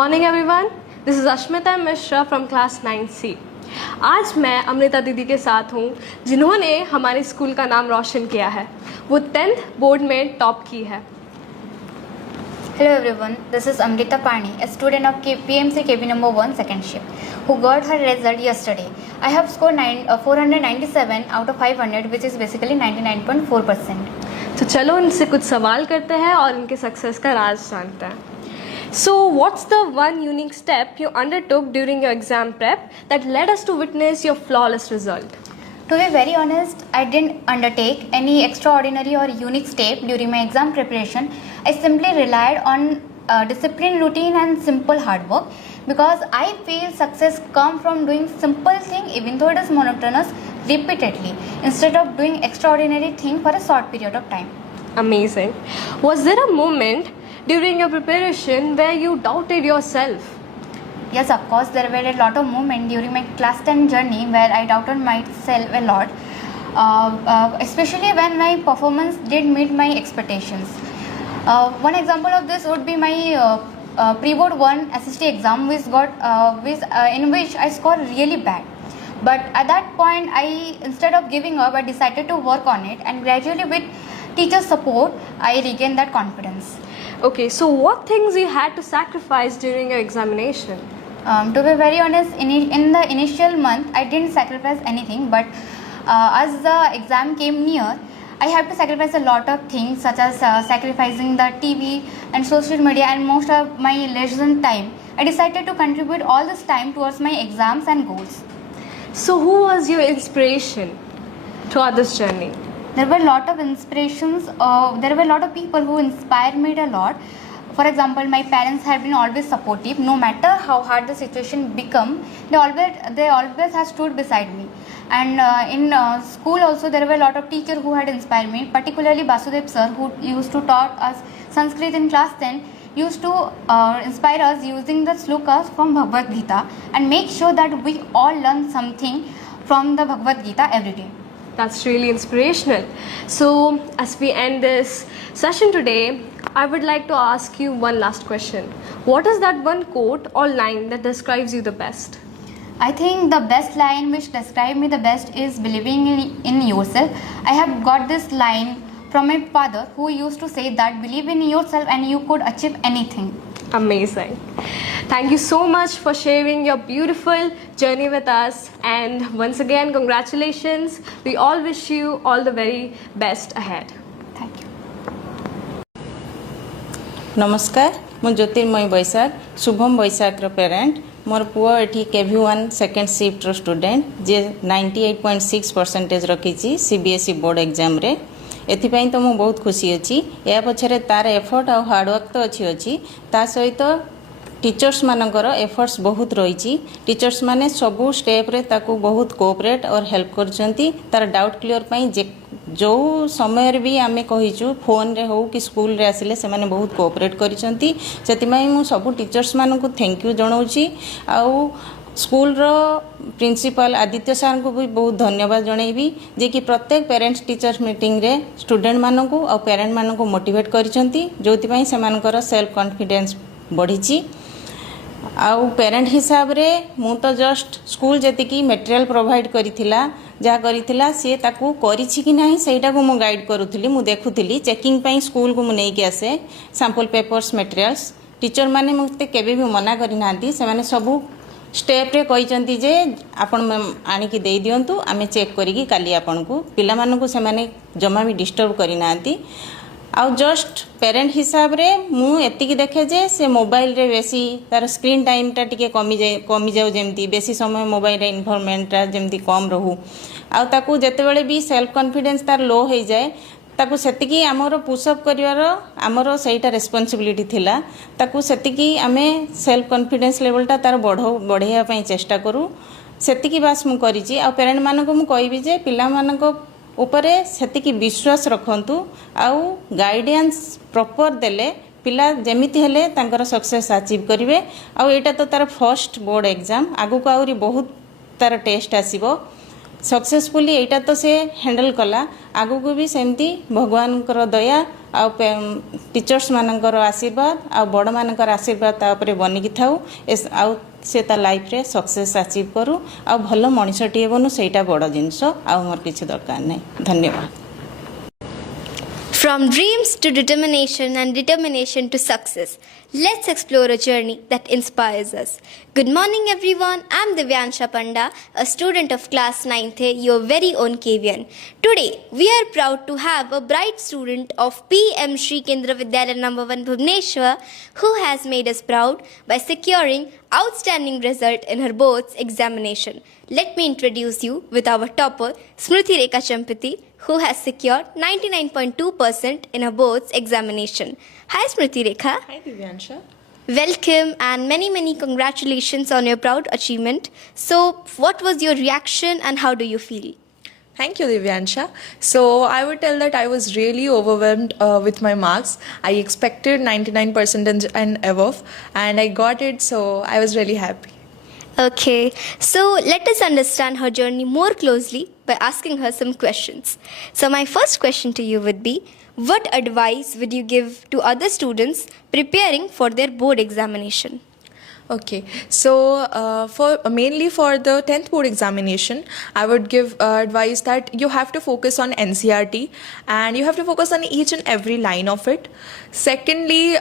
Morning everyone, this is Ashmita Mishra from class 9C। आज मैं अमृता दीदी के साथ हूँ जिन्होंने हमारे स्कूल का नाम रोशन किया है। वो 10th बोर्ड में टॉप की है। Hello everyone, this is Amrita Pani, a student of PMC KB number 1 second shift, who got her result yesterday. I have scored 497 out of 500, which is basically 99.4%. तो चलो इनसे कुछ सवाल करते हैं और इनके सक्सेस का राज जानते हैं। So what's the one unique step you undertook during your exam prep that led us to witness your flawless result? To be very honest, I didn't undertake any extraordinary or unique step during my exam preparation. I simply relied on discipline, routine and simple hard work, because I feel success comes from doing simple thing even though it is monotonous repeatedly, instead of doing extraordinary thing for a short period of time. Amazing. Was there a moment during your preparation where you doubted yourself? Yes, of course, there were a lot of moments during my class 10 journey where I doubted myself a lot, especially when my performance did meet my expectations. One example of this would be my pre-board 1 SST exam, in which I scored really bad. But at that point, instead of giving up, I decided to work on it, and gradually with teacher support, I regained that confidence. Okay, so what things you had to sacrifice during your examination? To be very honest, in the initial month, I didn't sacrifice anything, but as the exam came near, I had to sacrifice a lot of things, such as sacrificing the TV and social media and most of my leisure time. I decided to contribute all this time towards my exams and goals. So who was your inspiration throughout this journey? There were a lot of inspirations. There were a lot of people who inspired me a lot. For example, my parents have been always supportive. No matter how hard the situation become, they always have stood beside me. And in school also, there were a lot of teachers who had inspired me. Particularly Basudev sir, who used to taught us Sanskrit in class 10, used to inspire us using the slokas from Bhagavad Gita and make sure that we all learn something from the Bhagavad Gita every day. That's really inspirational. So, as we end this session today, I would like to ask you one last question. What is that one quote or line that describes you the best? I think the best line which describes me the best is believing in yourself. I have got this line from my father, who used to say that believe in yourself and you could achieve anything. Amazing. Thank you so much for sharing your beautiful journey with us, and once again congratulations. We all wish you all the very best ahead. Thank you. नमस्कार, मु ज्योतिर्मय बैसाख शुभम बैसाख parent. मोर पुओ एठी KV1 second shift student जे 98.6% रखी CBSE board exam रे। एथिपाई तो मु बहुत खुशी अच्छी। या पछरे तार एफर्ट और हार्डवर्क तो अच्छी ता सहित टीचर्स मानकर एफर्ट्स बहुत रही। टीचर्स माने सबू स्टेप रे ताकू बहुत कोऑपरेट और हेल्प करछंती। तार डाउट क्लियर पई जो समय भी आमे कहिचु फोन रे हो कि स्कूल रे आसिले से माने बहुत कोऑपरेट करिसंती। सेतिमाई मु सबू टीचर्स मानकू थैंक यू जणाउची। आउ स्कूल रो प्रिंसिपल आदित्य सर को भी बहुत धन्यवाद जणैबी जे कि प्रत्येक पेरेंट्स टीचर्स मीटिंग रे स्टूडेंट मानकू और पेरेंट मानकू मोटिवेट करिसंती, जोति पई से मानकर सेल्फ कॉन्फिडेंस बढ़ीची। आउ पेरेंट हिसाब रे मु तो जस्ट स्कूल जतिकी मटेरियल प्रोवाइड करिथिला जा करिथिला से ताकू करिछि कि नाही सेटा को मु गाइड करूथिली। मु देखुथिली चेकिंग पई स्कूल को मु नै के आसे सैंपल पेपर्स मटेरियल्स। टीचर माने मते केबे भी मना करि नांती, से माने सबु स्टेप रे कहिचंती जे आपण आनी की देई दियंतु, आमे चेक करिकी काली आपण को पिला मानकू से माने जमा भी डिस्टर्ब करि नांती। आउ जस्ट पेरेंट हिसाब रे मु एतिकी देखे जे से मोबाइल रे बेसी तार स्क्रीन टाइम टा टिके कमी जाऊ, जेमती बेसी समय मोबाइल रे इन्वॉल्वमेंट टा जेमती कम रहू। आउ ताकू जते बेले भी सेल्फ कॉन्फिडेंस तार लो हो जाए ताकू सेतिकी आमर पुशअप करिवार आमर सेटा रेस्पॉन्सिबिलिटी थिला। ताकू सेतिकी आमे सेल्फ कॉन्फिडेंस लेवल टा तार बढ़ाइया पई चेष्टा करू। सेतिकी बास मु करिची। आ पेरेंट मानको मु कहबी जे पिला मानको उपरे सेतिकी विश्वास रखंतु, आउ गाइडेंस प्रॉपर देले पिला जेमिति हेले तांकर सक्सेस अचीव करिवे। आउ एटा तो तार फर्स्ट बोर्ड एग्जाम, आगु को आउरी बहुत तार टेस्ट आसीबो। सक्सेसफुली एटा तो से हैंडल कला आगु को भी सेमती भगवान दया आ टीचर्स मानकर आशीर्वाद आ बड़ मानकर आशीर्वाद ता उपरे बनिकी थाउ आ से ता लाइफ रे सक्सेस अचीव करू आ भल मनीषटीए बनू सेटा बड़ जिनस आ मोर किछि दरकार नै धन्यवाद From dreams to determination and determination to success, let's explore a journey that inspires us. Good morning everyone, I'm Divyansha Panda, a student of class 9th A, your very own KVN. Today, we are proud to have a bright student of PM Shri Kendra Vidyalaya number 1 Bhubaneswar who has made us proud by securing outstanding result in her board's examination. Let me introduce you with our topper, Smriti Rekha Champati, who has secured 99.2% in her board's examination. Hi Smriti Rekha. Hi Divyansha. Welcome and many congratulations on your proud achievement. So what was your reaction and how do you feel? Thank you Divyansha. So I would tell that I was really overwhelmed with my marks. I expected 99% and above and I got it, so I was really happy. Okay, so let us understand her journey more closely by asking her some questions. So my first question to you would be, what advice would you give to other students preparing for their board examination? Okay, so mainly for the 10th board examination, I would give advice that you have to focus on NCERT and you have to focus on each and every line of it. Secondly,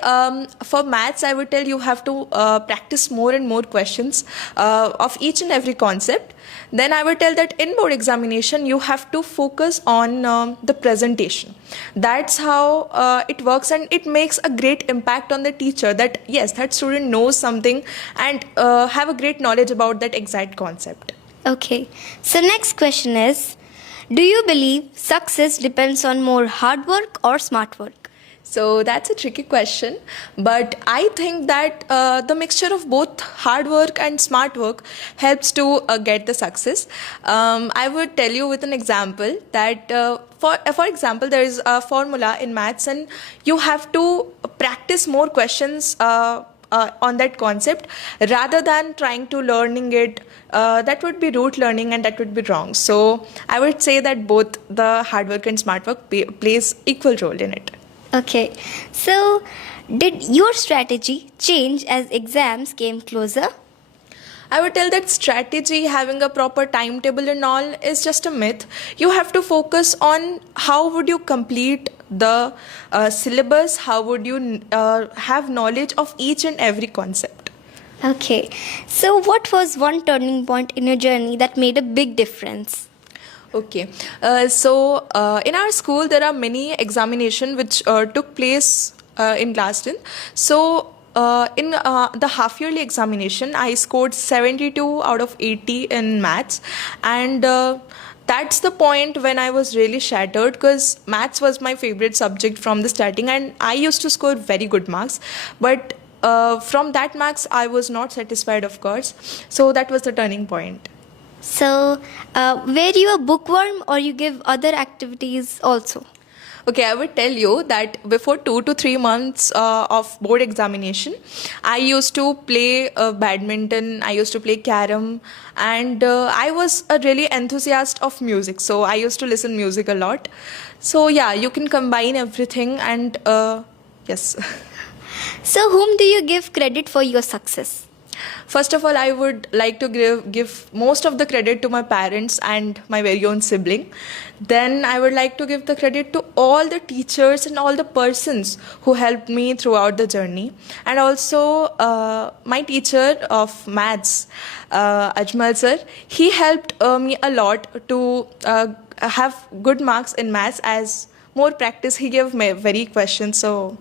for maths, I would tell you have to practice more and more questions of each and every concept. Then I would tell that in board examination, you have to focus on the presentation. That's how it works and it makes a great impact on the teacher that yes, that student knows something and have a great knowledge about that exact concept. Okay, so next question is, do you believe success depends on more hard work or smart work? So that's a tricky question, but I think that the mixture of both hard work and smart work helps to get the success. I would tell you with an example that for example, there is a formula in maths and you have to practice more questions on that concept rather than trying to learning it. That would be rote learning and that would be wrong. So I would say that both the hard work and smart work plays equal role in it. Okay, so did your strategy change as exams came closer? I would tell that strategy, having a proper timetable and all is just a myth. You have to focus on how would you complete the syllabus, how would you have knowledge of each and every concept. Okay, so what was one turning point in your journey that made a big difference? Okay, so in our school there are many examinations which took place in class 10. So in the half yearly examination, I scored 72 out of 80 in maths, and that's the point when I was really shattered because maths was my favorite subject from the starting, and I used to score very good marks, but from that marks I was not satisfied, of course. So that was the turning point. So, were you a bookworm or you give other activities also? Okay, I would tell you that before 2 to 3 months of board examination, I used to play badminton, I used to play carom, and I was a really enthusiast of music. So I used to listen music a lot. So yeah, you can combine everything and yes. So, whom do you give credit for your success? First of all, I would like to give most of the credit to my parents and my very own sibling. Then I would like to give the credit to all the teachers and all the persons who helped me throughout the journey. And also my teacher of maths, Ajmal sir, he helped me a lot to have good marks in maths. As more practice, he gave me very questions. So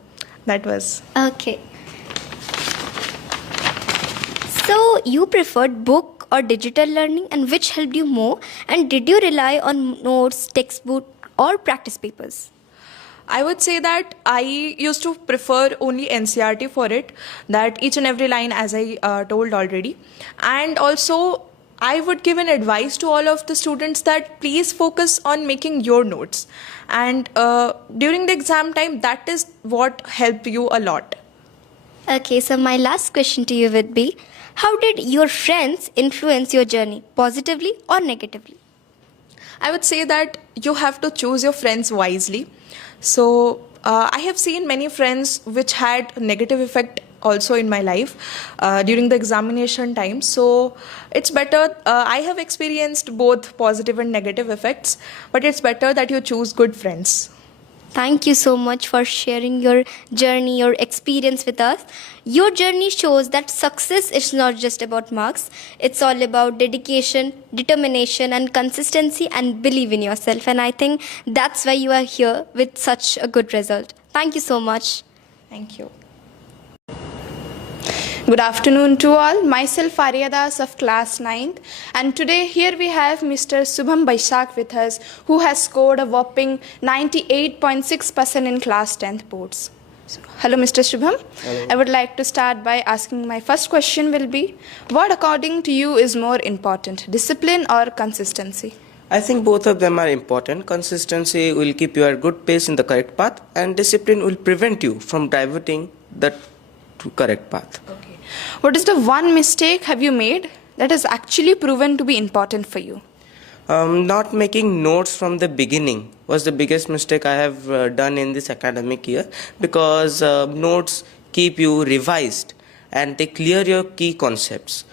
that was. Okay. So, you preferred book or digital learning, and which helped you more? And did you rely on notes, textbook, or practice papers? I would say that I used to prefer only NCERT for it, that each and every line, as I told already. And also, I would give an advice to all of the students that please focus on making your notes. And during the exam time, that is what helped you a lot. Okay, so my last question to you would be, how did your friends influence your journey, positively or negatively? I would say that you have to choose your friends wisely. So I have seen many friends which had negative effect also in my life during the examination time. So it's better. I have experienced both positive and negative effects, but it's better that you choose good friends. Thank you so much for sharing your journey, your experience with us. Your journey shows that success is not just about marks, it's all about dedication, determination, and consistency and believe in yourself. And I think that's why you are here with such a good result. Thank you so much. Thank you. Good afternoon to all. Myself Arya Das of class 9th, and today here we have Mr. Subham Baishak with us, who has scored a whopping 98.6% in class 10th boards. So, hello Mr. Subham. Hello. I would like to start by asking my first question will be, what according to you is more important, discipline or consistency? I think both of them are important. Consistency will keep you at good pace in the correct path, and discipline will prevent you from diverting the correct path. Okay. What is the one mistake have you made that has actually proven to be important for you? Not making notes from the beginning was the biggest mistake I have done in this academic year, because notes keep you revised and they clear your key concepts.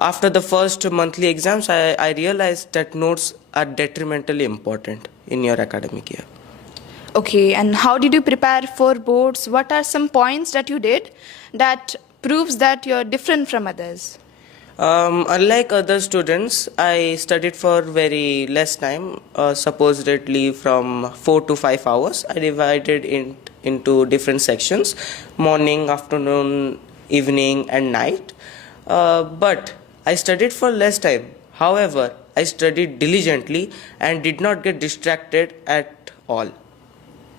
After the first monthly exams, I realized that notes are detrimentally important in your academic year. Okay, and how did you prepare for boards? What are some points that you did that proves that you're different from others? Unlike other students, I studied for very less time, supposedly from 4 to 5 hours. I divided into different sections: morning, afternoon, evening, and night. But I studied for less time. However, I studied diligently and did not get distracted at all.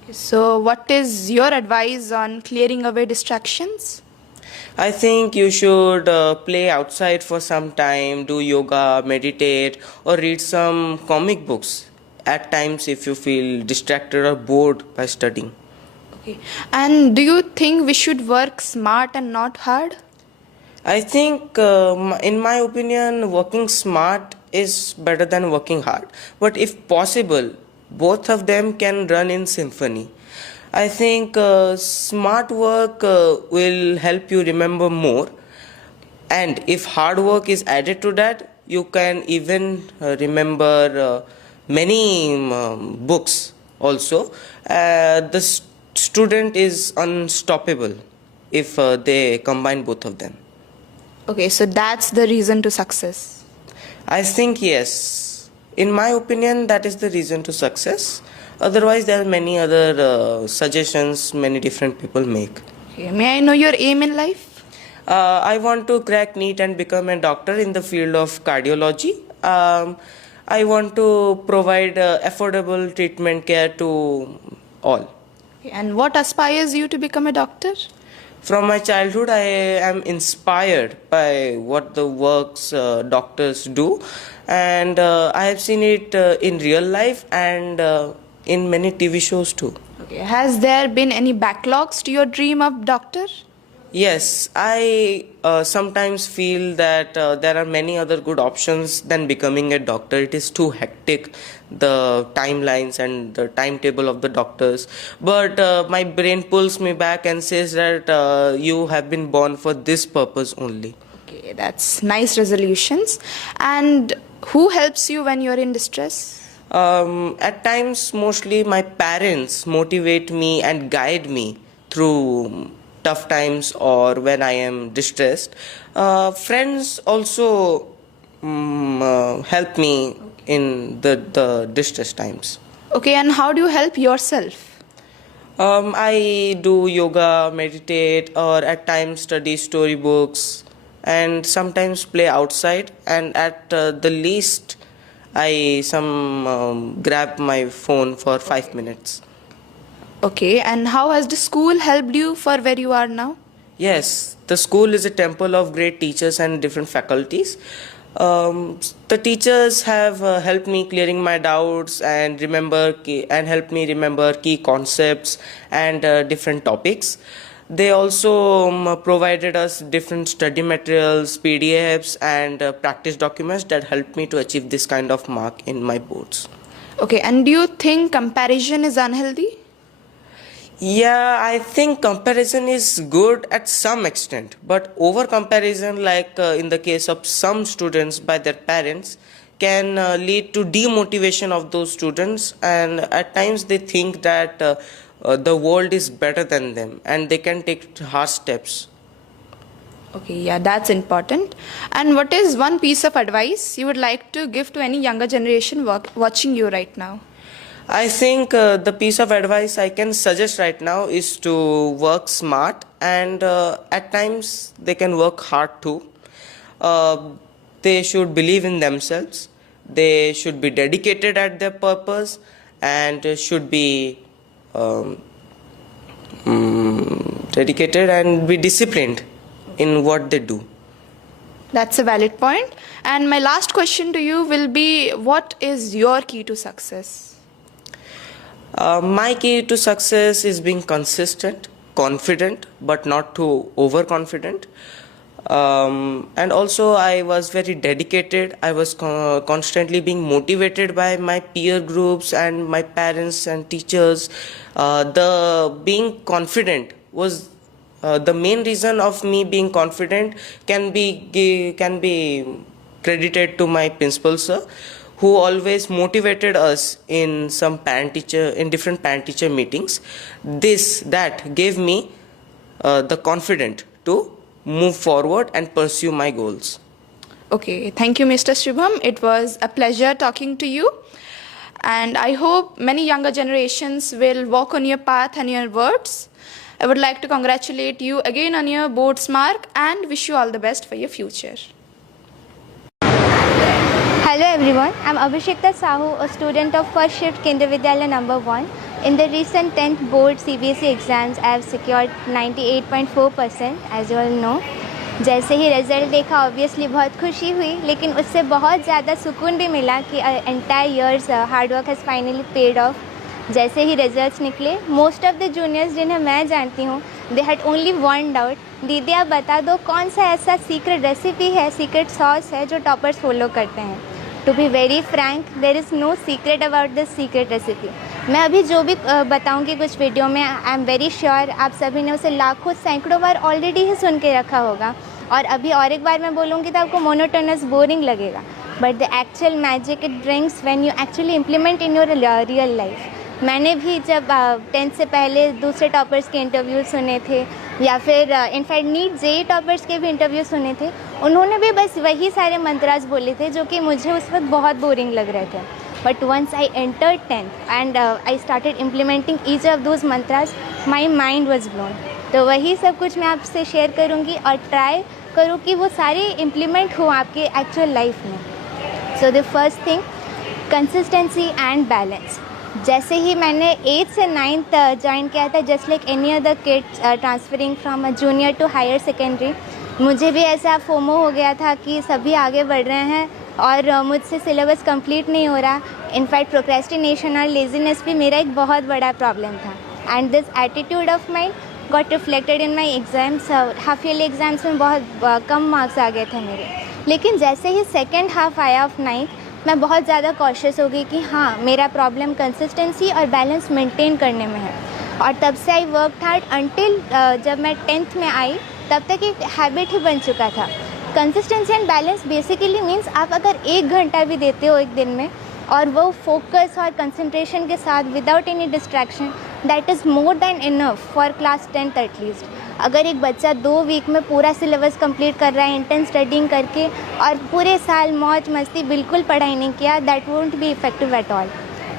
So, what is your advice on clearing away distractions? I think you should play outside for some time, do yoga, meditate, or read some comic books at times if you feel distracted or bored by studying. Okay. And do you think we should work smart and not hard? I think, in my opinion, working smart is better than working hard. But if possible, both of them can run in symphony. I think smart work will help you remember more, and if hard work is added to that, you can even remember many books also. The student is unstoppable if they combine both of them. Okay, so that's the reason to success. I think yes. In my opinion, that is the reason to success. Otherwise, there are many other suggestions many different people make. Okay. May I know your aim in life? I want to crack NEET and become a doctor in the field of cardiology. I want to provide affordable treatment care to all. Okay. And what aspires you to become a doctor? From my childhood, I am inspired by what the works doctors do, and I have seen it in real life and in many TV shows too. Okay. Has there been any backlogs to your dream of doctor? Yes, I sometimes feel that there are many other good options than becoming a doctor. It is too hectic, the timelines and the timetable of the doctors. But my brain pulls me back and says that you have been born for this purpose only. Okay, that's nice resolutions. And who helps you when you're in distress? At times, mostly my parents motivate me and guide me through tough times or when I am distressed. Friends also help me in the distress times. Okay, and how do you help yourself? I do yoga, meditate, or at times study storybooks, and sometimes play outside, and at the least I grab my phone for 5 minutes. Okay, and how has the school helped you for where you are now? Yes, the school is a temple of great teachers and different faculties. The teachers have helped me clearing my doubts and helped me remember key concepts and different topics. They also provided us different study materials, PDFs, and practice documents that helped me to achieve this kind of mark in my boards. Okay, and do you think comparison is unhealthy? Yeah, I think comparison is good at some extent, but over comparison, like in the case of some students by their parents, can lead to demotivation of those students, and at times they think that the world is better than them and they can take harsh steps. Okay, yeah, that's important. And what is one piece of advice you would like to give to any younger generation watching you right now? I think the piece of advice I can suggest right now is to work smart, and at times they can work hard too. They should believe in themselves, they should be dedicated at their purpose, and should be dedicated and be disciplined in what they do. That's a valid point. And my last question to you will be, what is your key to success? My key to success is being consistent, confident, but not too overconfident. And also, I was very dedicated. I was constantly being motivated by my peer groups and my parents and teachers. The being confident was the main reason of me being confident. Can be credited to my principal sir, who always motivated us in different parent teacher meetings. That gave me the confidence to move forward and pursue my goals. Okay, thank you, Mr. Shubham. It was a pleasure talking to you. And I hope many younger generations will walk on your path and your words. I would like to congratulate you again on your board's mark and wish you all the best for your future. Hello everyone, I'm Abhishekta Sahu, a student of First Shift Kendriya Vidyalaya number 1. In the recent 10th board CBSE exams, I have secured 98.4%, as you all know. जैसे ही result देखा obviously बहुत खुशी हुई, लेकिन उससे बहुत ज़्यादा सुकून भी मिला कि entire years hard work has finally paid off. जैसे ही रिजल्ट्स निकले, मोस्ट ऑफ द जूनियर्स जिन्हें मैं जानती हूँ, they had only one doubt, दीदी आप बता दो कौन सा ऐसा सीक्रेट रेसिपी है, सीक्रेट सॉस है जो टॉपर्स फॉलो करते हैं. To be very frank, there is no secret about this secret recipe. मैं अभी जो भी बताऊंगी कुछ वीडियो में, आई एम वेरी श्योर आप सभी ने उसे लाखों सैकड़ों बार ऑलरेडी ही सुन के रखा होगा, और अभी और एक बार मैं बोलूँगी तो आपको मोनोटोनस बोरिंग लगेगा. But the actual magic it brings when you actually implement in your real life. मैंने भी जब 10th से पहले दूसरे टॉपर्स के इंटरव्यू सुने थे, या फिर इनफैक्ट नीट जेई टॉपर्स के भी इंटरव्यू सुने थे, उन्होंने भी बस वही सारे मंत्रास बोले थे जो कि मुझे उस वक्त बहुत बोरिंग लग रहे थे. But once I entered 10th and I started implementing each of those mantras, my mind was blown. तो वही सब कुछ मैं आपसे शेयर करूँगी और ट्राई करूँ कि वो सारे इम्प्लीमेंट हो आपके एक्चुअल लाइफ में. So the first thing, consistency and balance. जैसे ही मैंने 8th से 9th ज्वाइन किया था, just like any other kid transferring from a junior to higher secondary, मुझे भी ऐसा फोमो हो गया था कि सभी आगे बढ़ रहे हैं और मुझसे सिलेबस कंप्लीट नहीं हो रहा. इनफैक्ट प्रोक्रेस्टिनेशन और लेजीनेस भी मेरा एक बहुत बड़ा प्रॉब्लम था. And this attitude of mind got reflected in my exams. Half yearly exams में बहुत कम मार्क्स आ गए थे मेरे. लेकिन जैसे ही सेकेंड हाफ आया ऑफ 9th, मैं बहुत ज़्यादा कॉशियस हो गई कि हाँ, मेरा प्रॉब्लम कंसिस्टेंसी और बैलेंस मेंटेन करने में है. और तब से आई वर्क हार्ड अंटिल जब मैं 10th में आई, तब तक एक हैबिट ही बन चुका था. Consistency and balance basically means आप अगर 1 घंटा भी देते हो एक दिन में, और वो फोकस और कंसंट्रेशन के साथ without any distraction, that is more than enough for class 10th at least. अगर एक बच्चा 2 वीक में पूरा सिलेबस कंप्लीट कर रहा है इंटेंस स्टडिंग करके, और पूरे साल मौज मस्ती बिल्कुल पढ़ाई नहीं किया, that won't be effective at all.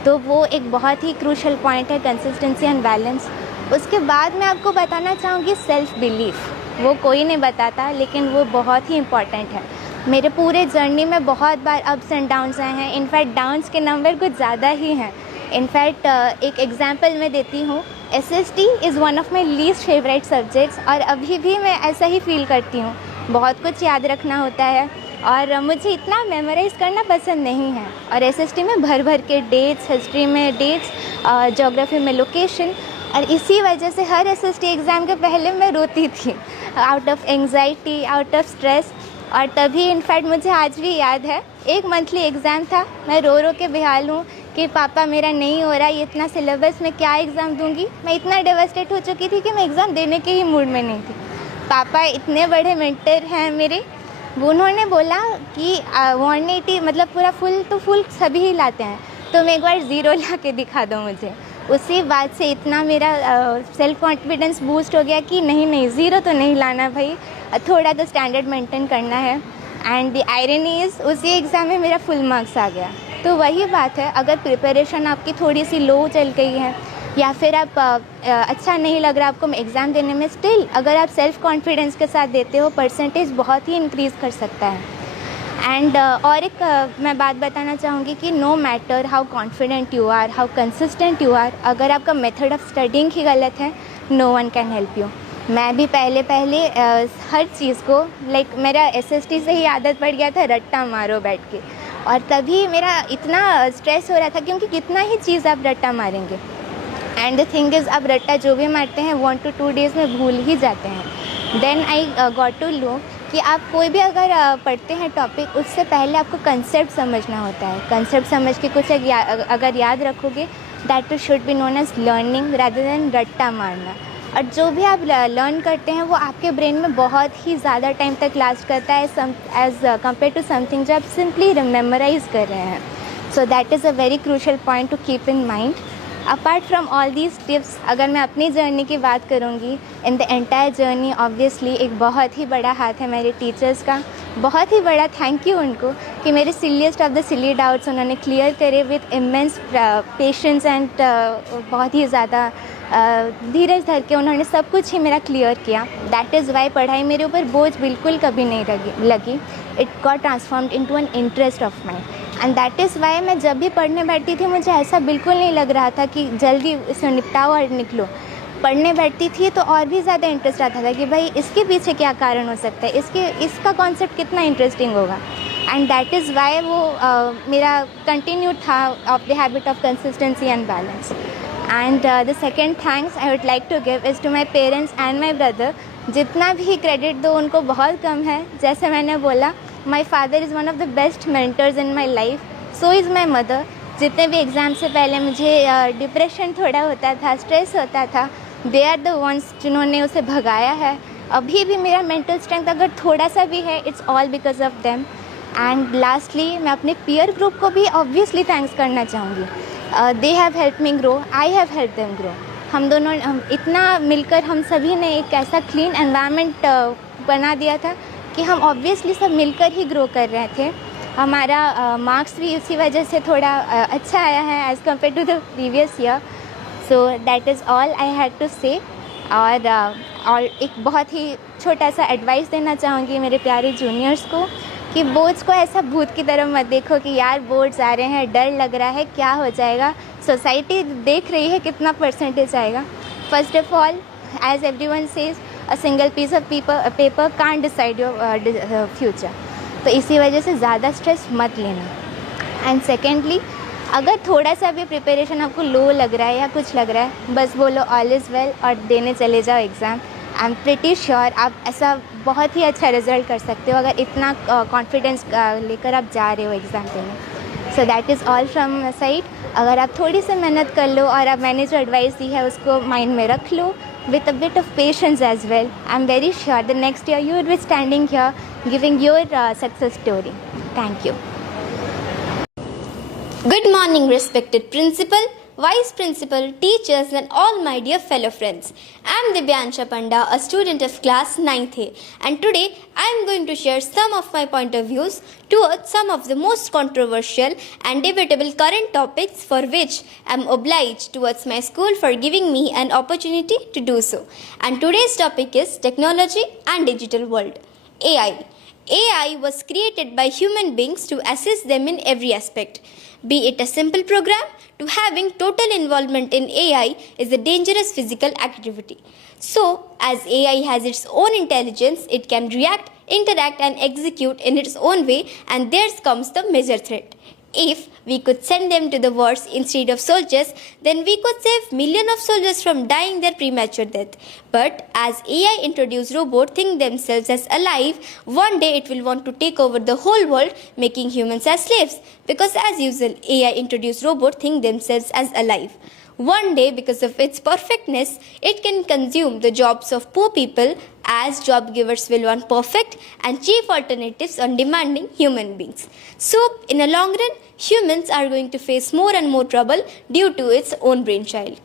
तो वो एक बहुत ही क्रूशल पॉइंट है, कंसिस्टेंसी एंड बैलेंस. उसके बाद मैं आपको बताना चाहूँगी सेल्फ बिलीफ. वो कोई नहीं बताता, लेकिन वो बहुत ही इम्पॉर्टेंट है. मेरे पूरे जर्नी में बहुत बार अप्स एंड डाउन्स आए हैं. इनफैक्ट डाउन्स के नंबर कुछ ज़्यादा ही हैं. इनफैक्ट एक एग्जांपल मैं देती हूँ. SST is one of my least favourite subjects, और अभी भी मैं ऐसा ही फील करती हूँ. बहुत कुछ याद रखना होता है और मुझे इतना मेमोराइज़ करना पसंद नहीं है. और SST में भर भर के डेट्स, हिस्ट्री में डेट्स, ज्योग्राफी में लोकेशन, और इसी वजह से हर SST एग्ज़ाम के पहले मैं रोती थी, out of anxiety, out of stress. और तभी इनफैक्ट मुझे आज भी याद है, एक मंथली एग्ज़ाम था, मैं रो रो के बेहाल हूँ कि पापा मेरा नहीं हो रहा, ये इतना सिलेबस में क्या एग्ज़ाम दूंगी। मैं इतना डेवास्टेट हो चुकी थी कि मैं एग्ज़ाम देने के ही मूड में नहीं थी। पापा इतने बड़े मेंटर हैं मेरे, वो उन्होंने बोला कि 180 मतलब पूरा फुल तो फुल सभी ही लाते हैं, तो मैं एक बार ज़ीरो ला के दिखा दो मुझे। उसी बात से इतना मेरा सेल्फ कॉन्फिडेंस बूस्ट हो गया कि नहीं ज़ीरो तो नहीं लाना भाई, थोड़ा तो स्टैंडर्ड मेंटेन करना है। एंड द आयरनी इज़ उसी एग्ज़ाम में मेरा फुल मार्क्स आ गया। तो वही बात है, अगर प्रिपरेशन आपकी थोड़ी सी लो चल गई है या फिर आप अच्छा नहीं लग रहा आपको एग्ज़ाम देने में, स्टिल अगर आप सेल्फ कॉन्फिडेंस के साथ देते हो परसेंटेज बहुत ही इंक्रीज़ कर सकता है। एंड और एक मैं बात बताना चाहूँगी कि no matter how confident you are, how consistent you are, अगर आपका मेथड ऑफ स्टडिंग ही गलत है, no one can help you. मैं भी पहले हर चीज़ को लाइक मेरा एसएसटी से ही आदत पड़ गया था रट्टा मारो बैठ के, और तभी मेरा इतना स्ट्रेस हो रहा था क्योंकि कितना ही चीज़ आप रट्टा मारेंगे। एंड द थिंग इज़ आप रट्टा जो भी मारते हैं 1 to 2 days में भूल ही जाते हैं। Then I got to know कि आप कोई भी अगर पढ़ते हैं टॉपिक, उससे पहले आपको कंसेप्ट समझना होता है। कंसेप्ट समझ के कुछ अगर याद रखोगे, that should be known as learning rather than रट्टा मारना। और जो भी आप लर्न करते हैं वो आपके ब्रेन में बहुत ही ज़्यादा टाइम तक लास्ट करता है एज कम्पेयर टू समथिंग जो आप सिंपली मेमोराइज कर रहे हैं। सो that is a very crucial point two keep in mind. Apart from all these tips, अगर मैं अपनी जर्नी की बात करूँगी, in the entire journey obviously एक बहुत ही बड़ा हाथ है मेरे टीचर्स का। बहुत ही बड़ा थैंक यू उनको कि मेरे सिलिएस्ट ऑफ द सिली डाउट्स उन्होंने क्लियर करे विद इमेंस पेशेंस एंड बहुत ही ज़्यादा धीरज धर के उन्होंने सब कुछ ही मेरा क्लियर किया। दैट इज़ वाई पढ़ाई मेरे ऊपर बोझ बिल्कुल कभी नहीं लगी। It got transformed into an interest of mind, and that is why मैं जब भी पढ़ने बैठती थी मुझे ऐसा बिल्कुल नहीं लग रहा था कि जल्दी इसे निपटाओ और निकलो। पढ़ने बैठती थी तो और भी ज़्यादा इंटरेस्ट आता था कि भाई इसके पीछे क्या कारण हो सकता है, इसका कॉन्सेप्ट कितना इंटरेस्टिंग होगा। एंड दैट इज़ वाई वो मेरा कंटिन्यू था of the habit of consistency and balance. And the second thanks I would like to give is to my parents and my brother. जितना भी क्रेडिट दो उनको बहुत कम है। जैसे मैंने बोला, my father is one of the best mentors in my life, so is my mother. जितने भी एग्ज़ाम से पहले मुझे डिप्रेशन थोड़ा होता था, स्ट्रेस होता था, दे आर द वंस जिन्होंने उसे भगाया है। अभी भी मेरा मेंटल स्ट्रेंथ अगर थोड़ा सा भी है, it's all because of them. And lastly मैं अपने पीयर ग्रुप को भी ऑब्वियसली थैंक्स करना चाहूँगी। They have help me grow, I have help them grow. हम दोनों इतना मिलकर हम सभी ने एक ऐसा क्लीन एनवायरनमेंट बना दिया था कि हम ऑब्वियसली सब मिलकर ही ग्रो कर रहे थे। हमारा मार्क्स भी उसी वजह से थोड़ा अच्छा आया है as compare to the previous year. So that is all I had to say. और एक बहुत ही छोटा सा एडवाइस देना चाहूँगी मेरे प्यारे जूनियर्स को कि बोर्ड्स को ऐसा भूत की तरह मत देखो कि यार बोर्ड्स आ रहे हैं, डर लग रहा है, क्या हो जाएगा, सोसाइटी देख रही है कितना परसेंटेज आएगा। First of all, as everyone says, a single piece of paper can't decide your future. तो इसी वजह से ज़्यादा स्ट्रेस मत लेना। एंड सेकेंडली, अगर थोड़ा सा भी प्रिपरेशन आपको लो लग रहा है या कुछ लग रहा है, बस बोलो ऑल इज़ वेल और देने चले जाओ exam. I am pretty sure आप ऐसा बहुत ही अच्छा रिजल्ट कर सकते हो अगर इतना कॉन्फिडेंस लेकर आप जा रहे हो एग्ज़ाम देने। सो that is all from my side. अगर आप थोड़ी सी मेहनत कर लो और आप मैंने जो एडवाइस दी है उसको माइंड में रख लो with a bit of patience as well, I'm very sure the next year you will be standing here giving your success story. Thank you. Good morning, respected principal, vice principal, teachers and all my dear fellow friends. I am Divyansha Panda, a student of class 9th A, and today I am going to share some of my point of views towards some of the most controversial and debatable current topics for which I am obliged towards my school for giving me an opportunity to do so. And today's topic is technology and digital world. AI. AI was created by human beings to assist them in every aspect. Be it a simple program to having total involvement in AI is a dangerous physical activity. So, as AI has its own intelligence, it can react, interact and execute in its own way, and there comes the major threat. If we could send them to the wars instead of soldiers, then we could save millions of soldiers from dying their premature death. But as AI introduced robots think themselves as alive, one day it will want to take over the whole world, making humans as slaves. Because as usual, AI introduced robots think themselves as alive. One day, because of its perfectness, it can consume the jobs of poor people, as job givers will want perfect and cheap alternatives on demanding human beings. So, in a long run, humans are going to face more and more trouble due to its own brainchild.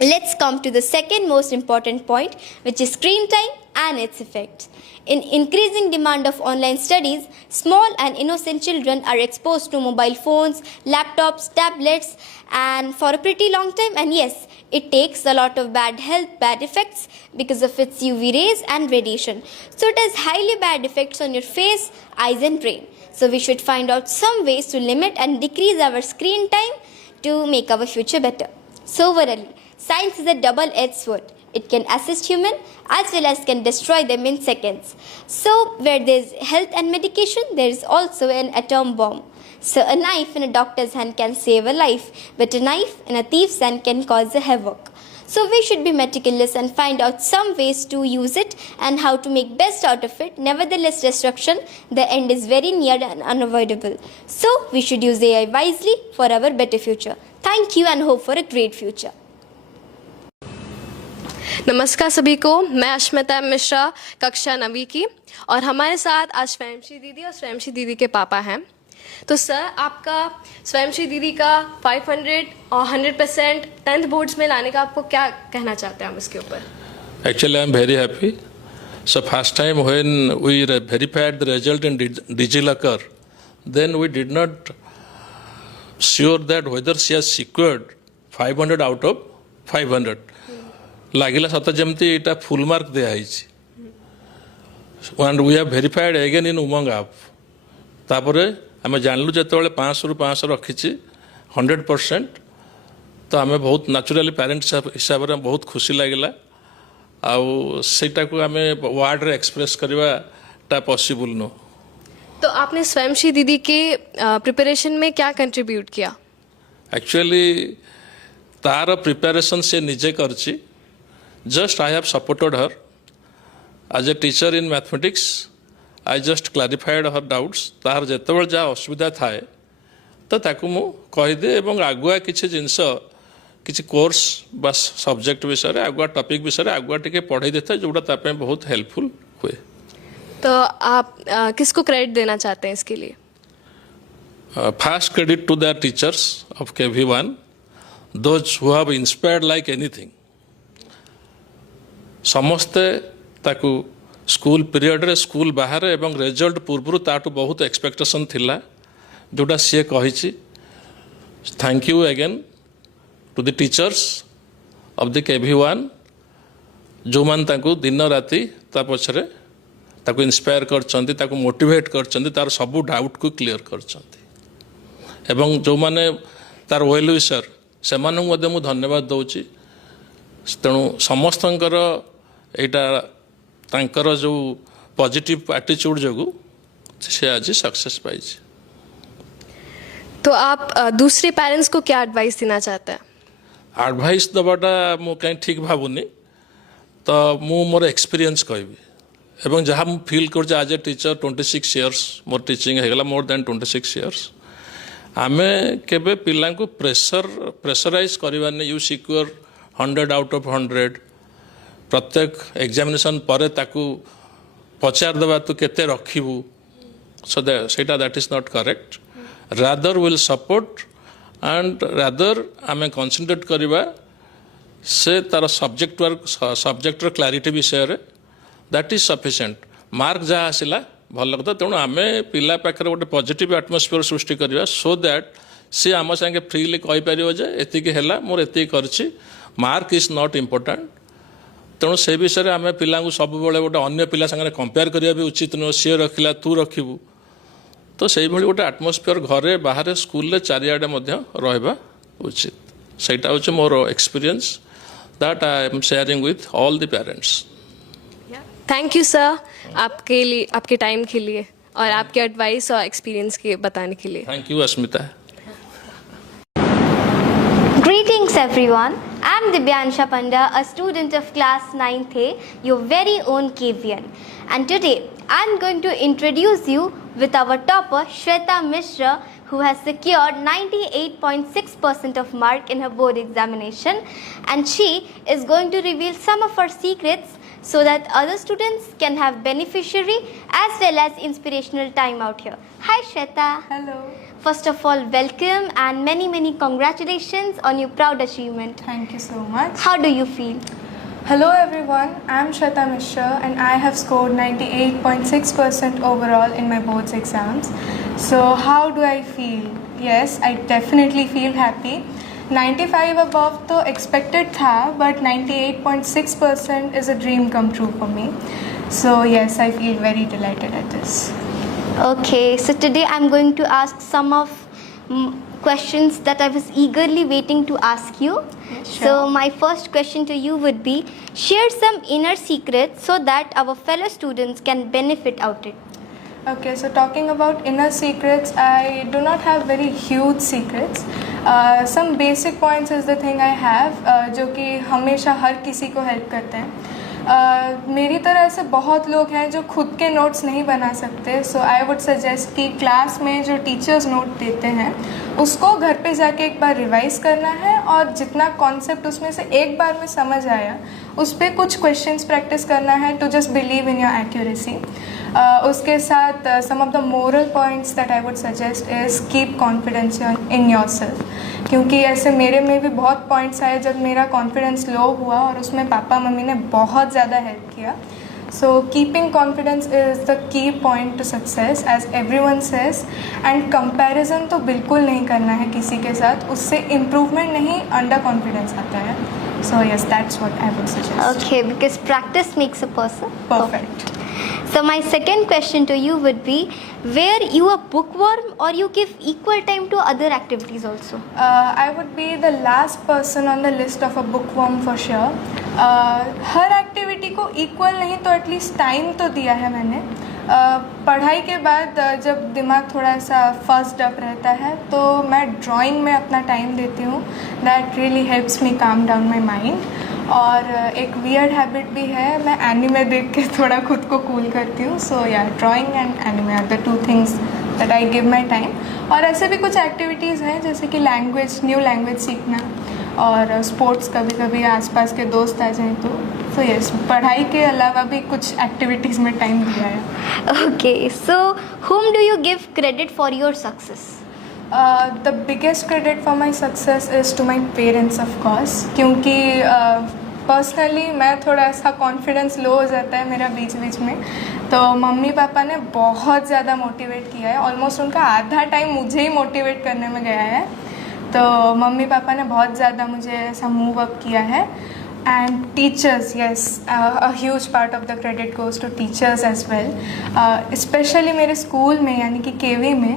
Let's come to the second most important point, which is screen time and its effects. In increasing demand of online studies, small and innocent children are exposed to mobile phones, laptops, tablets, and for a pretty long time. And yes, it takes a lot of bad health, bad effects because of its UV rays and radiation. So it has highly bad effects on your face, eyes, and brain. So we should find out some ways to limit and decrease our screen time to make our future better. So overall, science is a double-edged sword. It can assist human as well as can destroy them in seconds. So where there is health and medication, there is also an atom bomb. So a knife in a doctor's hand can save a life, but a knife in a thief's hand can cause a havoc. So we should be meticulous and find out some ways to use it and how to make best out of it. Nevertheless, destruction, the end is very near and unavoidable. So we should use AI wisely for our better future. Thank you and hope for a great future. नमस्कार सभी को, मैं अश्मिता मिश्रा कक्षा 9वीं की और हमारे साथ आज स्वयंश्री दीदी और स्वयंश्री दीदी के पापा हैं। तो सर, आपका स्वयंश्री दीदी का 500 और 100% 10th बोर्ड्स में लाने का आपको क्या कहना चाहते हैं हम इसके ऊपर? Actually, I am very happy. So first time when we verified the result in DigiLocker, then we did not sure that whether she has secured 500 out of 500. लागिला सत जमती इटा फुल मार्क दिया and we have verified again in Umang app तापर आम जानलु जो 500 रु 500 रखी 100%, तो आम बहुत नेचुराली पेरेंट्स हिसाब से बहुत खुशी लगिला आईटा को आम वर्ड रे एक्सप्रेस करवाटा पॉसिबल नो। तो आपने स्वयंश्री दीदी के प्रिपरेशन में क्या कंट्रीब्यूट किया? एक्चुअली तार प्रिपरेशन से निजे करची, just I have supported her as a teacher in mathematics. I just clarified her doubts. तार जेतेबेले जा असुविधा थाए तो ताकू मु कहीदे एवं आगुआ किसी जिनस किसी कोर्स बस सब्जेक्ट विषय आगुआ टॉपिक विषय आगुआ टिके पढ़ाई देता जोड़ा तापे बहुत हेल्पफुल हुए। तो आप किसको क्रेडिट देना चाहते हैं इसके लिए? First credit to the teachers of KV1, those who have inspired like anything. समस्ते ताकू स्कूल पीरियड रे स्कूल बाहर एवं रिजल्ट पूर्व ताटू बहुत एक्सपेक्टेशन थिला जोटा सी कही। Thank you again to the teachers of the KV1 जो मान ताकू दिन राति ता पछरे ताकू इंस्पायर करचंती, ताकू मोटिवेट करचंती, तार सबू डाउट को क्लियर करचंती एवं जो माने तार वेल विशर से मु धन्यवाद दउची। तेणु समस्तंकर एटा तांकर जो पॉजिटिव एटीट्यूड जो से आज सक्सेस पाई। तो आप दूसरे पेरेंट्स को क्या एडवाइस देना चाहते हैं? एडवाइस दबाटा मु कहीं ठीक भावुनी, तो मु मोर एक्सपीरियंस कहबी एवं जहाँ मु फील कर as a teacher 26 years more teaching है मोर देन 26 इयर्स। आमे केबे पिला को प्रेशराइज करवानी। यू सिक्योर 100 आउट ऑफ 100 प्रत्येक एग्जामिनेशन पर ताकू पचार दबा तू केते रखिबू, सो सेटा that is not correct. Rather will support and rather आमे कंसंट्रेट करवा से तार सब्जेक्टर क्लारिटी विषय रे दैट इज सफिशिएंट। मार्क जहाँ आसला भल लगता, तेणु आम पिला पाखे गोटे पॉजिटिव एटमोस्फियर सृष्टि करवा सो दैट सी आम संगे फ्रीली कहीपर जे एतिक है मोर एतिक करछि, मार्क इज नॉट इम्पोर्टाट। तेणु से विषय में आम पिला सब गोटे अन्य पिला संगे कंपेयर करवा भी उचित नुह। सी रखिला तू रखिबू, तो से गोटे एटमोस्फियर घरे बाहर स्कूल चारिआडे रहा उचित। सेटा हूँ more experience that I am sharing with all the parents. Thank you sir आपके लिए, आपके टाइम के लिए और आपके एडवाइस और एक्सपीरियंस के बताने के लिए। Thank you Asmita. Greetings everyone, I'm Dibyansha Panda, a student of class 9th A, your very own KVN. And today I'm going to introduce you with our topper Shweta Mishra, who has secured 98.6% of mark in her board examination, and she is going to reveal some of her secrets so that other students can have beneficiary as well as inspirational time out here. Hi Shweta. Hello. First of all, welcome and many congratulations on your proud achievement. Thank you so much. How do you feel? Hello everyone, I'm Shweta Mishra and I have scored 98.6% overall in my boards exams. So how do I feel? Yes, I definitely feel happy. 95 above तो expected था, but 98.6% is a dream come true for me. So yes, I feel very delighted at this. Okay, so today I'm going to ask some of questions that I was eagerly waiting to ask you. So my first question to you would be, share some inner secrets so that our fellow students can benefit out it. Okay, so talking about inner secrets, I do not have very huge secrets. Some basic points is the thing I have, जो कि हमेशा हर किसी को help करते हैं. मेरी तरह ऐसे बहुत लोग हैं जो खुद के नोट्स नहीं बना सकते, सो आई वुड सजेस्ट कि क्लास में जो टीचर्स नोट देते हैं उसको घर पे जाके एक बार रिवाइज़ करना है, और जितना कॉन्सेप्ट उसमें से एक बार में समझ आया उस पर कुछ क्वेश्चंस प्रैक्टिस करना है to just believe in your accuracy. उसके साथ some of the moral points that I would suggest is keep confidence in yourself, क्योंकि ऐसे मेरे में भी बहुत पॉइंट्स आए जब मेरा कॉन्फिडेंस लो हुआ और उसमें पापा मम्मी ने बहुत ज़्यादा हेल्प किया. So keeping confidence is the key point to success as everyone says. And comparison तो बिल्कुल नहीं करना है किसी के साथ, उससे इम्प्रूवमेंट नहीं अंडर कॉन्फिडेंस आता है. So yes, that's what I would suggest. Okay, because practice makes a person Perfect. So my second question to you would be, where you are bookworm or you give equal time to other activities also? I would be the last person on the list of a bookworm for sure. Her activity को equal नहीं तो at least time तो दिया है मैंने. पढ़ाई के बाद जब दिमाग थोड़ा सा फर्स्ट अप रहता है तो मैं ड्राइंग में अपना टाइम देती हूँ. That really helps me calm down my mind. और एक वियर्ड हैबिट भी है, मैं एनिमे देख के थोड़ा खुद को कूल करती हूँ. So yeah drawing and anime are the two things that I give my time. और ऐसे भी कुछ एक्टिविटीज़ हैं जैसे कि न्यू लैंग्वेज सीखना, और स्पोर्ट्स कभी कभी आसपास के दोस्त आ जाएं तो. सो यस, पढ़ाई के अलावा भी कुछ एक्टिविटीज़ में टाइम दिया है. Okay, so whom do you give credit for your success? The biggest credit for my success is to my parents of course, क्योंकि पर्सनली मैं थोड़ा ऐसा कॉन्फिडेंस लो हो जाता है मेरा बीच बीच में, तो मम्मी पापा ने बहुत ज़्यादा मोटिवेट किया है. ऑलमोस्ट उनका आधा टाइम मुझे ही मोटिवेट करने में गया है. तो मम्मी पापा ने बहुत ज़्यादा मुझे ऐसा मूव अप किया है. And teachers, yes, a huge part of the credit goes to teachers as well. Especially मेरे स्कूल में यानी कि केवी में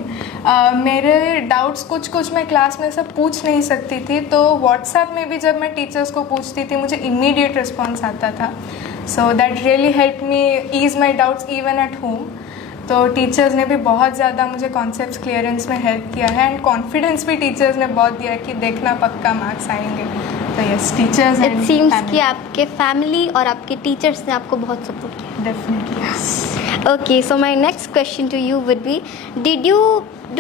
मेरे डाउट्स कुछ मैं क्लास में सब पूछ नहीं सकती थी, तो व्हाट्सएप में भी जब मैं टीचर्स को पूछती थी मुझे इमीडिएट रिस्पॉन्स आता था. So that really help me ease my doubts even at home. तो टीचर्स ने भी बहुत ज़्यादा मुझे कॉन्सेप्ट्स क्लियरेंस में हेल्प किया है, एंड कॉन्फिडेंस भी टीचर्स ने बहुत दिया कि देखना पक्का मार्क्स आएंगे. तो यस, टीचर्स It seems कि आपके फैमिली और आपके टीचर्स ने आपको बहुत सपोर्ट किया. Definitely yes. Okay, so my next question to you would be, did you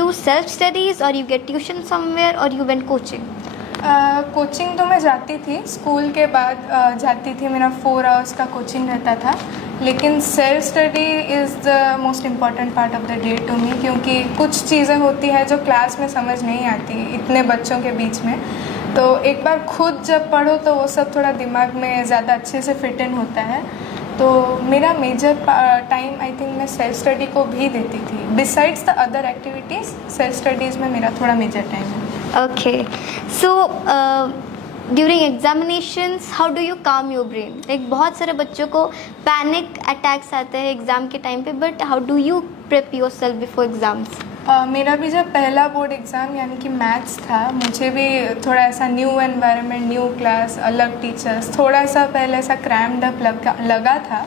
do self studies or you get tuition somewhere or you went coaching? Coaching तो मैं जाती थी, स्कूल के बाद जाती थी, मेरा 4 आवर्स का कोचिंग रहता था. लेकिन self study is the most important part of the day to me, क्योंकि कुछ चीज़ें होती हैं जो क्लास में समझ नहीं आती इतने बच्चों के बीच में. तो एक बार खुद जब पढ़ो तो वो सब थोड़ा दिमाग में ज़्यादा अच्छे से फिट इन होता है. तो मेरा मेजर टाइम आई थिंक मैं सेल्फ स्टडी को भी देती थी. Besides the other activities, self studies में मेरा थोड़ा मेजर टाइम है. Okay, so during examinations, how do you calm your brain? Like बहुत सारे बच्चों को panic attacks आते हैं एग्ज़ाम के टाइम पे, but how do you prep yourself before exams? मेरा भी जब पहला बोर्ड एग्ज़ाम यानी कि मैथ्स था, मुझे भी थोड़ा ऐसा न्यू एनवायरनमेंट, न्यू क्लास, अलग टीचर्स, थोड़ा सा पहले ऐसा क्रैम्ड अप लगा था.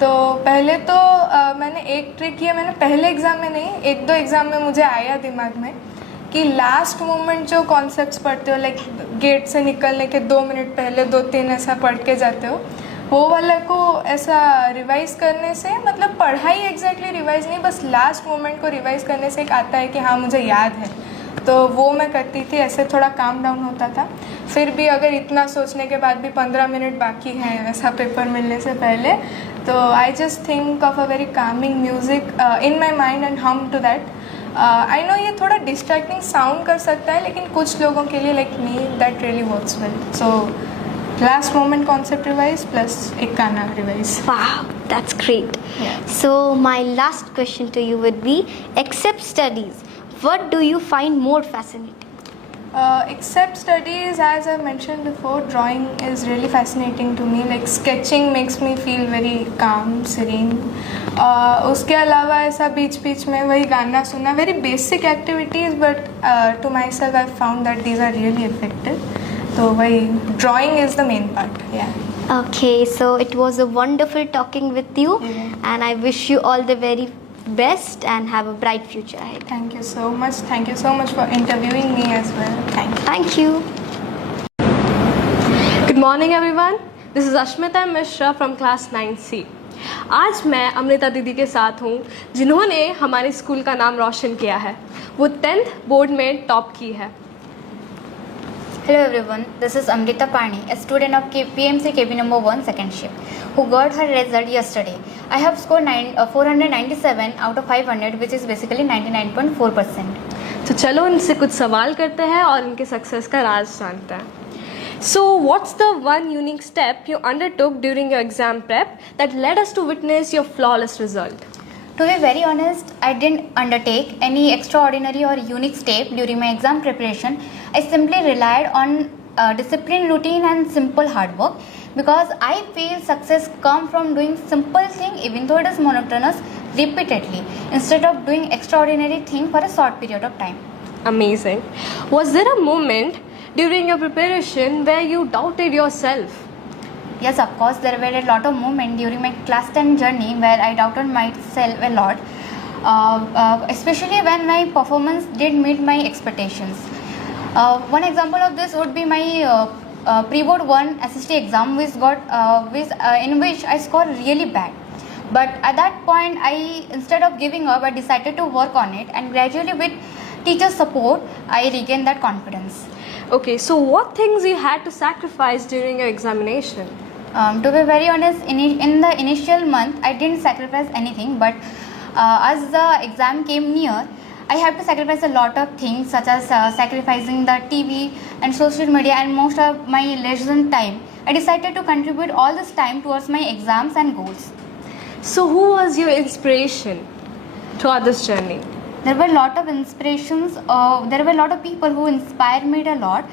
तो पहले तो मैंने एक ट्रिक किया, मैंने पहले एग्ज़ाम में नहीं, एक दो एग्ज़ाम में मुझे आया दिमाग में कि लास्ट मोमेंट जो कॉन्सेप्ट्स पढ़ते हो, लाइक गेट से निकलने के 2 मिनट पहले 2-3 ऐसा पढ़ के जाते हो, वो वाला को ऐसा रिवाइज करने से, मतलब पढ़ाई एग्जैक्टली रिवाइज नहीं, बस लास्ट मोमेंट को रिवाइज करने से एक आता है कि हाँ मुझे याद है, तो वो मैं करती थी, ऐसे थोड़ा काम डाउन होता था। फिर भी अगर इतना सोचने के बाद भी 15 मिनट बाकी हैं ऐसा पेपर मिलने से पहले, तो I just think of a very Kameng music in my mind and हम टू दैट। आई नो ये थोड़ा डिस्ट्रैक्टिंग साउंड कर सकता है, लेकिन कुछ लोगों के लिए like me that really works well. So last moment concept revise plus एक गाना revise. Wow, that's great. Yeah. So, my last question to you would be, except studies, what do you find more fascinating? Except studies, as I mentioned before, drawing is really fascinating to me. Like sketching makes me feel very calm, serene. उसके अलावा ऐसा बीच बीच में वही गाना सुनना, very basic activities, but to myself I found that these are really effective. तो वही drawing is the main part. Yeah. Okay, so it was a wonderful talking with you, and I wish you all the very best and have a bright future ahead. Thank you so much. Thank you so much for interviewing me as well. Thank you. Thank you. Good morning everyone. This is Ashmita Mishra from class 9C. आज मैं अमृता दीदी के साथ हूँ जिन्होंने हमारे school का नाम रोशन किया है। वो 10th बोर्ड में टॉप की है। Hello everyone, this is Amrita Pani, a student of PMC KB number 1 second shift, who got her result yesterday. I have scored 497 out of 500, which is basically 99.4%. तो चलो उनसे कुछ सवाल करते हैं और उनके सक्सेस का राज जानते हैं। So what's the one unique step you undertook during your exam prep that led us to witness your flawless result? To be very honest, I didn't undertake any extraordinary or unique step during my exam preparation. I simply relied on discipline, routine and simple hard work, because I feel success comes from doing simple thing even though it is monotonous repeatedly, instead of doing extraordinary thing for a short period of time. Amazing. Was there a moment during your preparation where you doubted yourself? Yes, of course, there were a lot of moments during my class 10 journey where I doubted myself a lot, especially when my performance didn't meet my expectations. One example of this would be my pre-board 1 SST exam, in which I scored really bad. But at that point, instead of giving up, I decided to work on it, and gradually with teacher support, I regained that confidence. Okay, so what things you had to sacrifice during your examination? To be very honest, in the initial month, I didn't sacrifice anything, but as the exam came near, I had to sacrifice a lot of things, such as sacrificing the TV and social media and most of my leisure time. I decided to contribute all this time towards my exams and goals. So who was your inspiration throughout this journey? There were a lot of inspirations. There were a lot of people who inspired me a lot.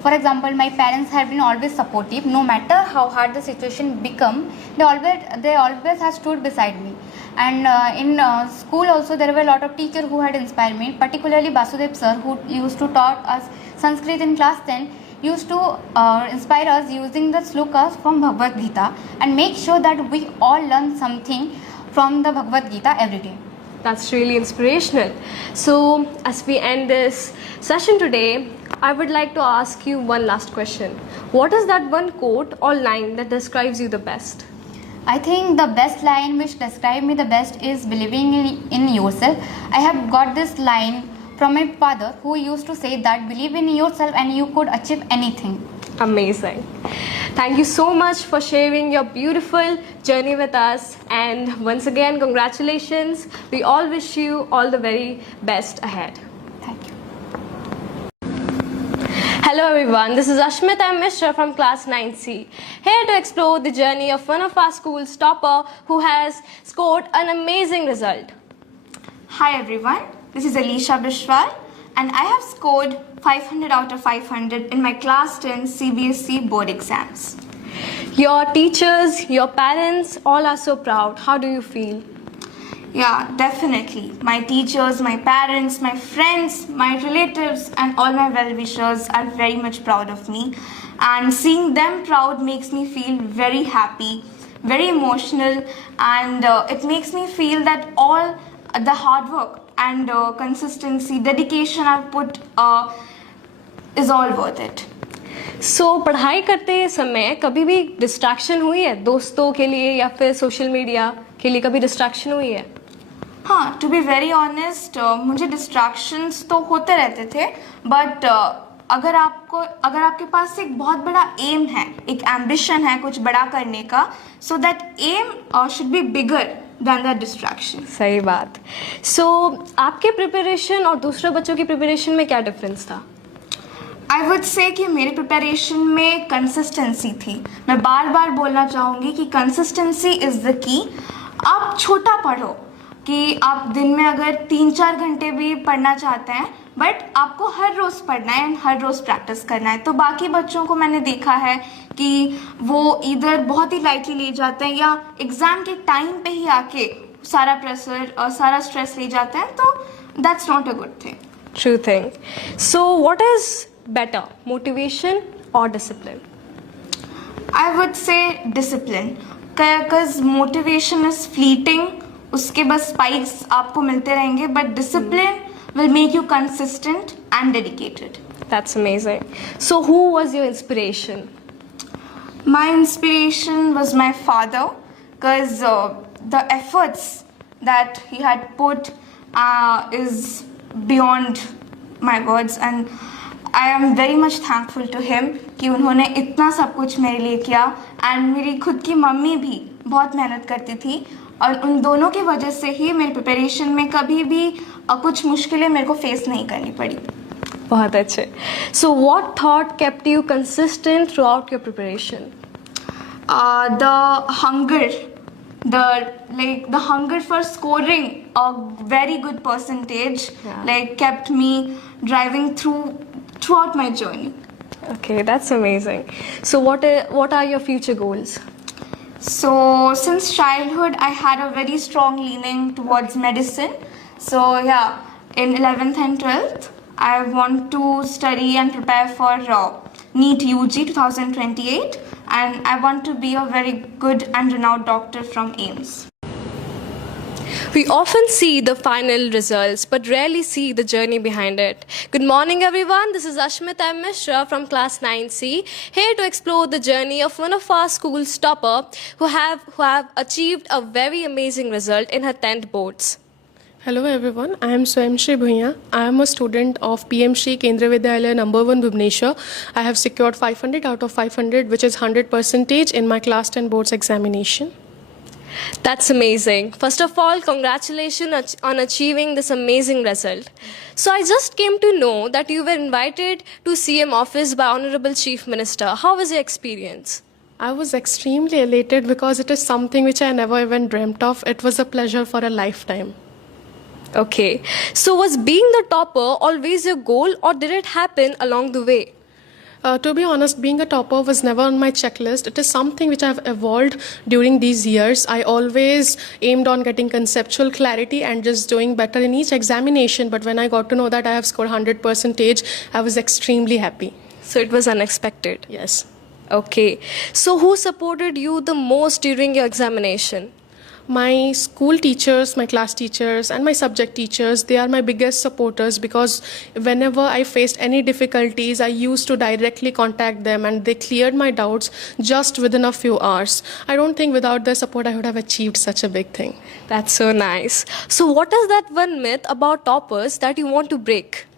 For example, my parents have been always supportive. No matter how hard the situation become, they always have stood beside me. And in school also, there were a lot of teachers who had inspired me. Particularly Basudev sir, who used to taught us Sanskrit in class 10, used to inspire us using the slokas from Bhagavad Gita and make sure that we all learn something from the Bhagavad Gita every day. That's really inspirational. So, as we end this session today, I would like to ask you one last question. What is that one quote or line that describes you the best? I think the best line which describes me the best is believing in yourself. I have got this line from my father, who used to say that believe in yourself and you could achieve anything. Amazing. Thank you so much for sharing your beautiful journey with us, and once again congratulations. We all wish you all the very best ahead. Thank you. Hello everyone, this is Ashmita Mishra from class 9C, here to explore the journey of one of our school's topper who has scored an amazing result. Hi everyone, this is Alisha Bishwal and I have scored 500 out of 500 in my class 10 CBSE board exams. Your teachers, your parents, all are so proud. How do you feel? Yeah, definitely. My teachers, my parents, my friends, my relatives and all my well-wishers are very much proud of me, and seeing them proud makes me feel very happy, very emotional, and it makes me feel that all the hard work and consistency, dedication I've put is all worth it. सो पढ़ाई करते समय कभी भी distraction हुई है दोस्तों के लिए या फिर सोशल मीडिया के लिए, कभी डिस्ट्रैक्शन हुई है? हाँ, टू बी वेरी ऑनेस्ट, मुझे डिस्ट्रैक्शंस तो होते रहते थे, बट अगर आपके पास एक बहुत बड़ा एम है, एक एम्बिशन है कुछ बड़ा करने का, so that aim should be bigger than the distraction. सही बात. सो आपके प्रिपरेशन और दूसरे बच्चों की प्रिपरेशन में क्या डिफरेंस था? आई वुड से कि मेरे प्रिपरेशन में कंसिस्टेंसी थी. मैं बार बार बोलना चाहूँगी कि कंसिस्टेंसी इज़ द की. आप छोटा पढ़ो, कि आप दिन में अगर 3-4 घंटे भी पढ़ना चाहते हैं, बट आपको हर रोज़ पढ़ना है एंड हर रोज़ प्रैक्टिस करना है. तो बाकी बच्चों को मैंने देखा है कि वो इधर बहुत ही लाइटली ले जाते हैं या एग्ज़ाम के टाइम पे ही आके सारा प्रेशर और सारा स्ट्रेस ले जाते हैं, तो that's not a good thing. True thing. So what is better, motivation or discipline? I would say discipline, because motivation is fleeting. उसके बस spikes आपको मिलते रहेंगे, but discipline will make you consistent and dedicated. That's amazing. So who was your inspiration? My inspiration was my father, because the efforts that he had put is beyond my words, and I am very much thankful to him कि उन्होंने इतना सब कुछ मेरे लिए किया. And मेरी खुद की मम्मी भी बहुत मेहनत करती थी, और उन दोनों की वजह से ही मेरी प्रिपरेशन में कभी भी कुछ मुश्किलें मेरे को फेस नहीं करनी पड़ी. बहुत अच्छे. So what thought kept you consistent throughout your preparation? The hunger, the hunger for scoring a very good percentage, kept me driving throughout my journey. Okay, that's amazing. So what are your future goals? So since childhood I had a very strong leaning towards medicine. So yeah, in 11th and 12th I want to study and prepare for NEET UG 2028, and I want to be a very good and renowned doctor from AIIMS. We often see the final results but rarely see the journey behind it. Good morning everyone, this is Ashmita Mishra from class 9C, here to explore the journey of one of our school's topper who have achieved a very amazing result in her 10th boards. Hello everyone, I am Swayamshri Bhuiya. I am a student of PM Shri Kendriya Vidyalaya No. 1 Bhubaneswar. I have secured 500 out of 500, which is 100% in my class 10 boards examination. That's amazing. First of all, congratulations on achieving this amazing result. So I just came to know that you were invited to CM office by Honorable Chief Minister. How was your experience? I was extremely elated because it is something which I never even dreamt of. It was a pleasure for a lifetime. Okay. So was being the topper always your goal, or did it happen along the way? To be honest, being a topper was never on my checklist. It is something which I have evolved during these years. I always aimed on getting conceptual clarity and just doing better in each examination. But when I got to know that I have scored 100%, I was extremely happy. So it was unexpected? Yes. Okay. So who supported you the most during your examination? My school teachers, my class teachers, and my subject teachers, they are my biggest supporters, because whenever I faced any difficulties, I used to directly contact them and they cleared my doubts just within a few hours. I don't think without their support I would have achieved such a big thing. That's so nice. So what is that one myth about toppers that you want to break?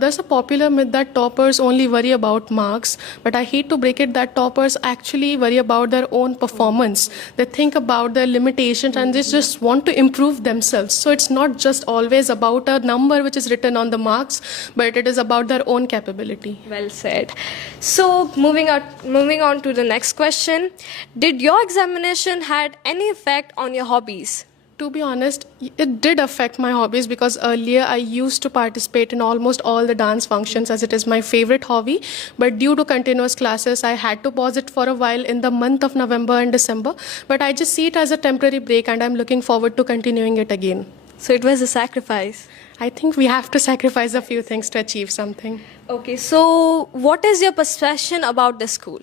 There's a popular myth that toppers only worry about marks, but I hate to break it that toppers actually worry about their own performance. They think about their limitations and they just want to improve themselves. So it's not just always about a number which is written on the marks, but it is about their own capability. Well said. So moving on to the next question. Did your examination had any effect on your hobbies? To be honest, it did affect my hobbies, because earlier I used to participate in almost all the dance functions as it is my favorite hobby. But due to continuous classes, I had to pause it for a while in the month of November and December. But I just see it as a temporary break and I'm looking forward to continuing it again. So it was a sacrifice? I think we have to sacrifice a few things to achieve something. Okay, so what is your perception about the school?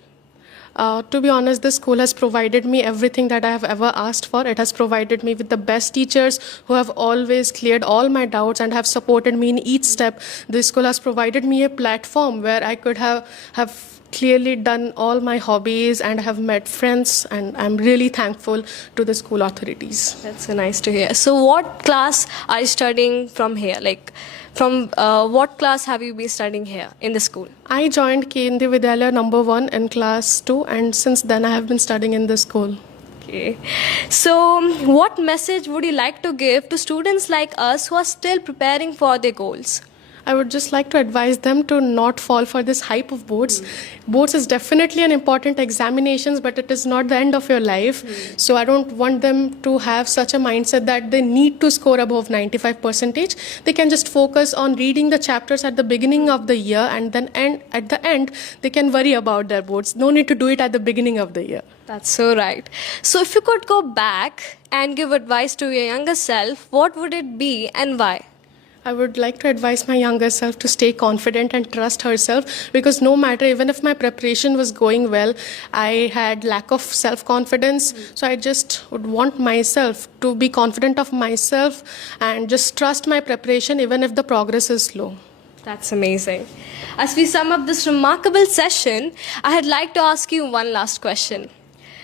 To be honest, this school has provided me everything that I have ever asked for. It has provided me with the best teachers who have always cleared all my doubts and have supported me in each step. This school has provided me a platform where I could have clearly done all my hobbies and have met friends, and I'm really thankful to the school authorities. That's so nice to hear. So, what class are you studying from here? Like, from what class have you been studying here in the school? I joined Kendriya Vidyalaya number 1 in class 2, and since then I have been studying in this school. Okay. So, what message would you like to give to students like us who are still preparing for their goals? I would just like to advise them to not fall for this hype of boards. Boards is definitely an important examinations, but it is not the end of your life. So I don't want them to have such a mindset that they need to score above 95%. They can just focus on reading the chapters at the beginning of the year, and then at the end they can worry about their boards. No need to do it at the beginning of the year. That's so right. So, if you could go back and give advice to your younger self, what would it be and why? I would like to advise my younger self to stay confident and trust herself, because no matter, even if my preparation was going well, I had lack of self-confidence. So I just would want myself to be confident of myself and just trust my preparation even if the progress is slow. That's amazing. As we sum up this remarkable session, I had like to ask you one last question.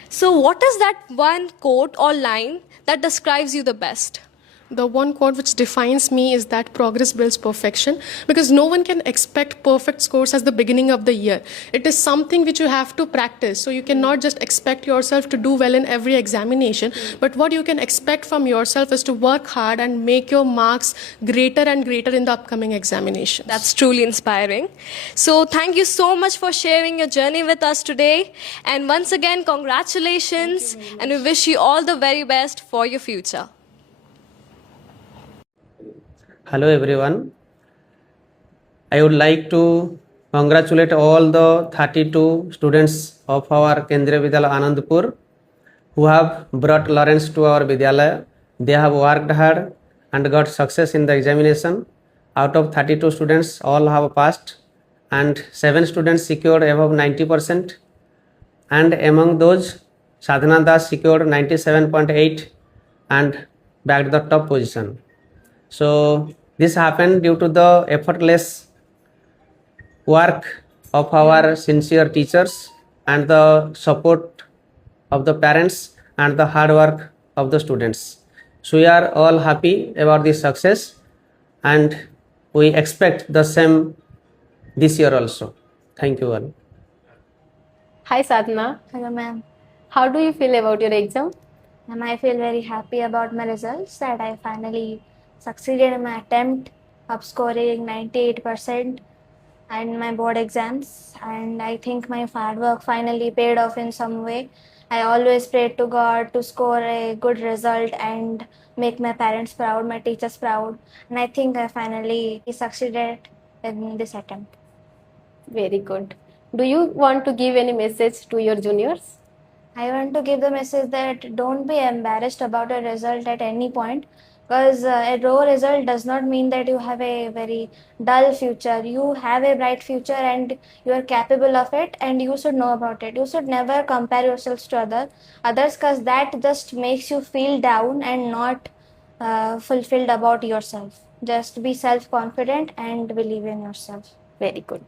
So, what is that one quote or line that describes you the best? The one quote which defines me is that progress builds perfection, because no one can expect perfect scores at the beginning of the year. It is something which you have to practice. So you cannot just expect yourself to do well in every examination, but what you can expect from yourself is to work hard and make your marks greater and greater in the upcoming examinations. That's truly inspiring. So, thank you so much for sharing your journey with us today. And once again, congratulations, and we wish you all the very best for your future. Hello everyone. I would like to congratulate all the 32 students of our Kendriya Vidyalaya Anandpur who have brought Lawrence to our Vidyalaya. They have worked hard and got success in the examination. Out of 32 students, all have passed, and 7 students secured above 90%. And among those, Sadhana Das secured 97.8 and bagged the top position. So this happened due to the effortless work of our sincere teachers and the support of the parents and the hard work of the students. So we are all happy about this success, and we expect the same this year also. Thank you all. Hi Sadhana, Hello, ma'am. how do you feel about your exam? Ma'am, I feel very happy about my results, that I finally succeeded in my attempt of scoring 98% in my board exams, and I think my hard work finally paid off in some way. I always prayed to God to score a good result and make my parents proud, my teachers proud, and I think I finally succeeded in this attempt. Very good. Do you want to give any message to your juniors? I want to give the message that don't be embarrassed about a result at any point, because a low result does not mean that you have a very dull future. You have a bright future and you are capable of it, and you should know about it. You should never compare yourselves to others, because that just makes you feel down and not fulfilled about yourself. Just be self-confident and believe in yourself. Very good.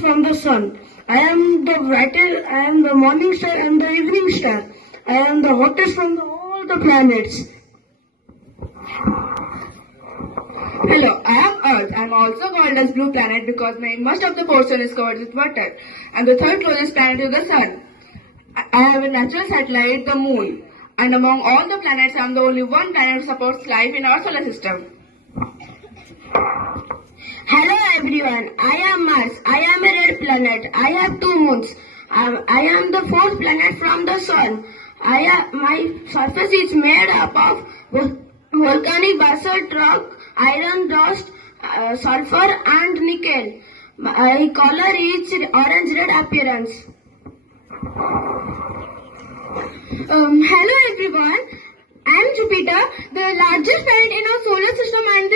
From the sun. I am the brightest, I am the morning star and the evening star. I am the hottest from all the planets. Hello, I am Earth. I am also called as blue planet because most of the portion is covered with water. I am the third closest planet to the sun. I have a natural satellite, the moon. And among all the planets, I am the only one planet who supports life in our solar system. Hello everyone, I am Mars. I am a red planet. I have 2 moons. I am the 4th planet from the sun. My surface is made up of volcanic basalt rock, iron dust, sulfur and nickel. My color is orange-red appearance. Hello everyone, I am Jupiter, the largest planet in our solar system and